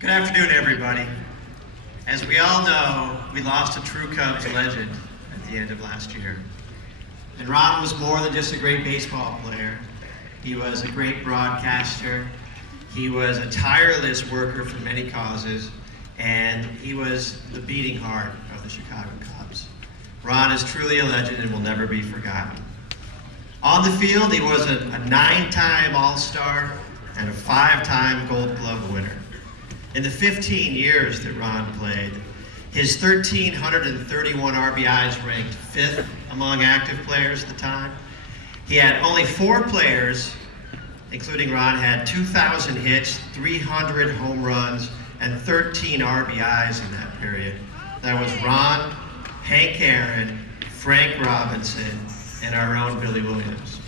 Good afternoon, everybody. As we all know, we lost a true Cubs legend at the end of last year. And Ron was more than just a great baseball player. He was a great broadcaster. He was a tireless worker for many causes, and he was the beating heart of the Chicago Cubs. Ron is truly a legend and will never be forgotten. On the field, he was a 9-time All-Star and a 5-time Gold Glove winner. In the 15 years that Ron played, his 1,331 RBIs ranked 5th among active players at the time. He had only 4 players, including Ron, had 2,000 hits, 300 home runs, and 13 RBIs in that period. That was Ron, Hank Aaron, Frank Robinson, and our own Billy Williams.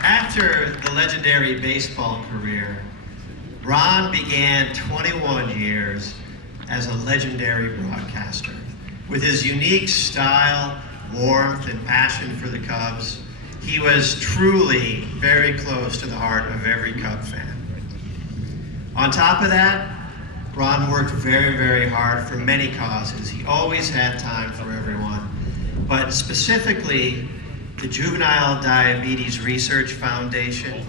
After the legendary baseball career, Ron began 21 years as a legendary broadcaster. With his unique style, warmth, and passion for the Cubs, he was truly very close to the heart of every Cub fan. On top of that, Ron worked very, very hard for many causes. He always had time for everyone, but specifically the Juvenile Diabetes Research Foundation.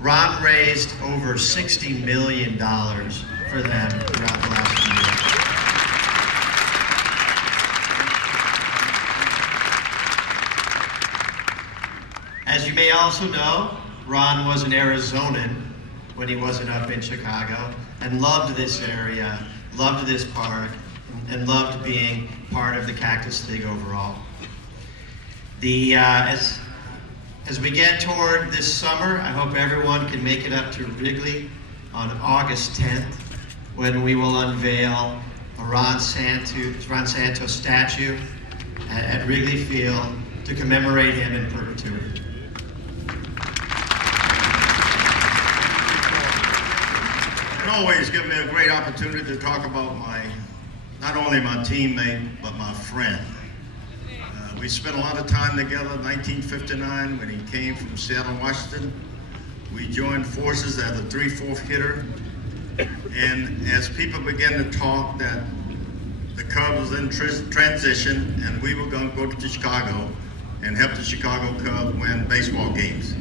Ron raised over $60 million for them throughout the last few years. As you may also know, Ron was an Arizonan when he wasn't up in Chicago and loved this area, loved this park, and loved being part of the Cactus League overall. As we get toward this summer, I hope everyone can make it up to Wrigley on August 10th, when we will unveil a Ron Santo statue at Wrigley Field to commemorate him in perpetuity. It always gives me a great opportunity to talk about not only my teammate, but my friend. We spent a lot of time together in 1959 when he came from Seattle, Washington. We joined forces as a 3/4 hitter. And as people began to talk that the Cubs was in transition and we were going to go to Chicago and help the Chicago Cubs win baseball games.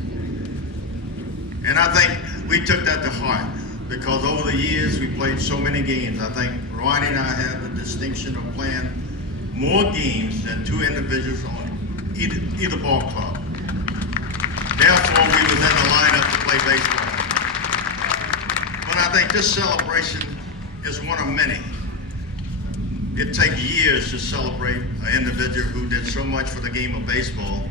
And I think we took that to heart because over the years we played so many games. I think Ronnie and I had the distinction of playing more games than 2 individuals on either ball club. Therefore, we was in the lineup to play baseball. But I think this celebration is one of many. It takes years to celebrate an individual who did so much for the game of baseball.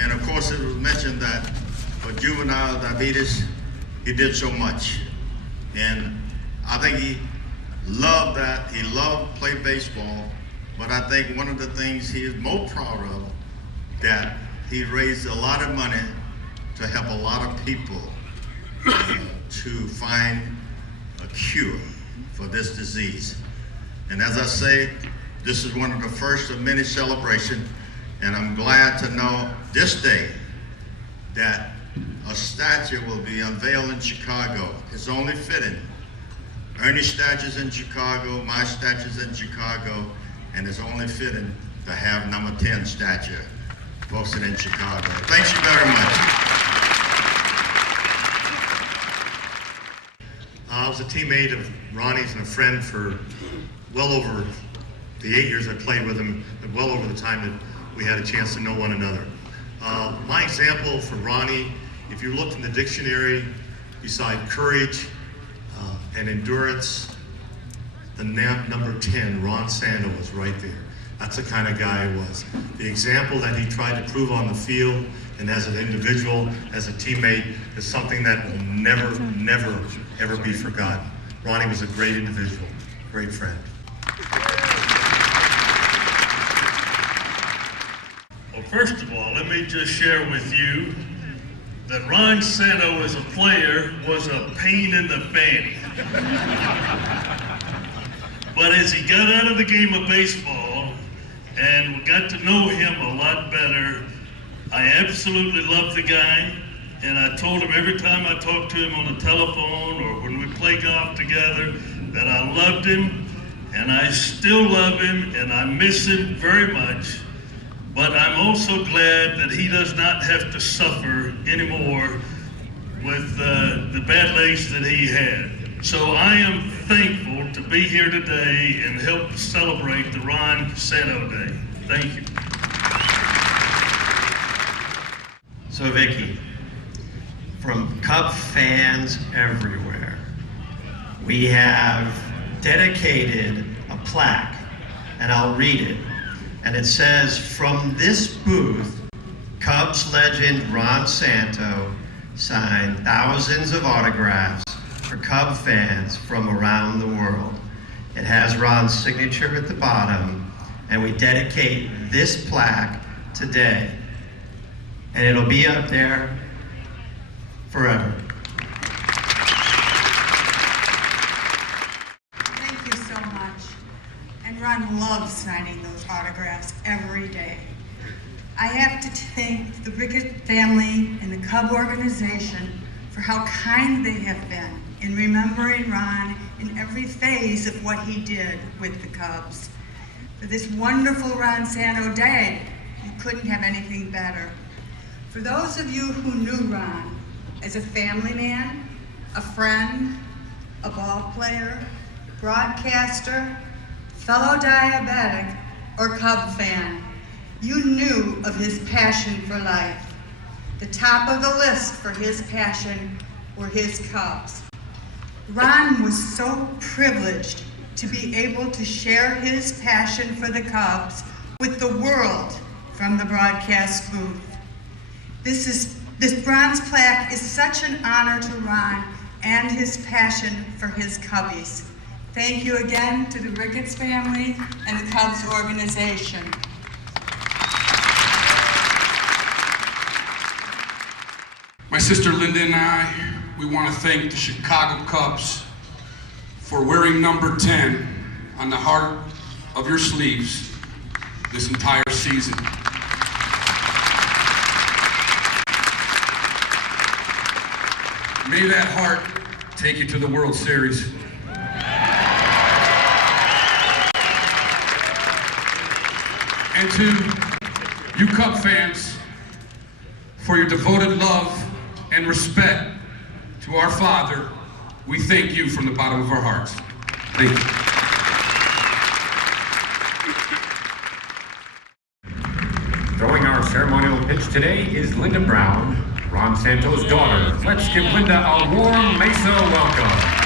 And of course, it was mentioned that for juvenile diabetes, he did so much. And I think he loved that. He loved play baseball. But I think one of the things he is most proud of, that he raised a lot of money to help a lot of people to find a cure for this disease. And as I say, this is one of the first of many celebrations, and I'm glad to know this day that a statue will be unveiled in Chicago. It's only fitting. Ernie's statue's in Chicago, my statue's in Chicago, and it's only fitting to have number 10 statue posted in Chicago. Thank you very much. I was a teammate of Ronnie's and a friend for well over the 8 years I played with him, and well over the time that we had a chance to know one another. My example for Ronnie, if you looked in the dictionary, beside courage and endurance, the number 10, Ron Santo, was right there. That's the kind of guy he was. The example that he tried to prove on the field and as an individual, as a teammate, is something that will never, never, ever be forgotten. Ronnie was a great individual, great friend. Well, first of all, let me just share with you that Ron Santo as a player was a pain in the fanny. But as he got out of the game of baseball and got to know him a lot better, I absolutely love the guy, and I told him every time I talked to him on the telephone or when we play golf together that I loved him, and I still love him, and I miss him very much. But I'm also glad that he does not have to suffer anymore with the bad legs that he had. So I am thankful to be here today and help celebrate the Ron Santo Day. Thank you. So Vicky, from Cub fans everywhere, we have dedicated a plaque, and I'll read it. And it says, from this booth, Cubs legend Ron Santo signed thousands of autographs for Cub fans from around the world. It has Ron's signature at the bottom, and we dedicate this plaque today. And it'll be up there forever. Thank you so much. And Ron loves signing those autographs every day. I have to thank the Rickett family and the Cub organization for how kind they have been in remembering Ron in every phase of what he did with the Cubs. For this wonderful Ron Santo Day, you couldn't have anything better. For those of you who knew Ron as a family man, a friend, a ball player, broadcaster, fellow diabetic, or Cub fan, you knew of his passion for life. The top of the list for his passion were his Cubs. Ron was so privileged to be able to share his passion for the Cubs with the world from the broadcast booth. This bronze plaque is such an honor to Ron and his passion for his Cubbies. Thank you again to the Ricketts family and the Cubs organization. My sister Linda and I, we want to thank the Chicago Cubs for wearing number 10 on the heart of your sleeves this entire season. May that heart take you to the World Series. And to you Cub fans, for your devoted love and respect to our father, we thank you from the bottom of our hearts. Thank you. Throwing our ceremonial pitch today is Linda Brown, Ron Santo's daughter. Let's give Linda a warm Mesa welcome.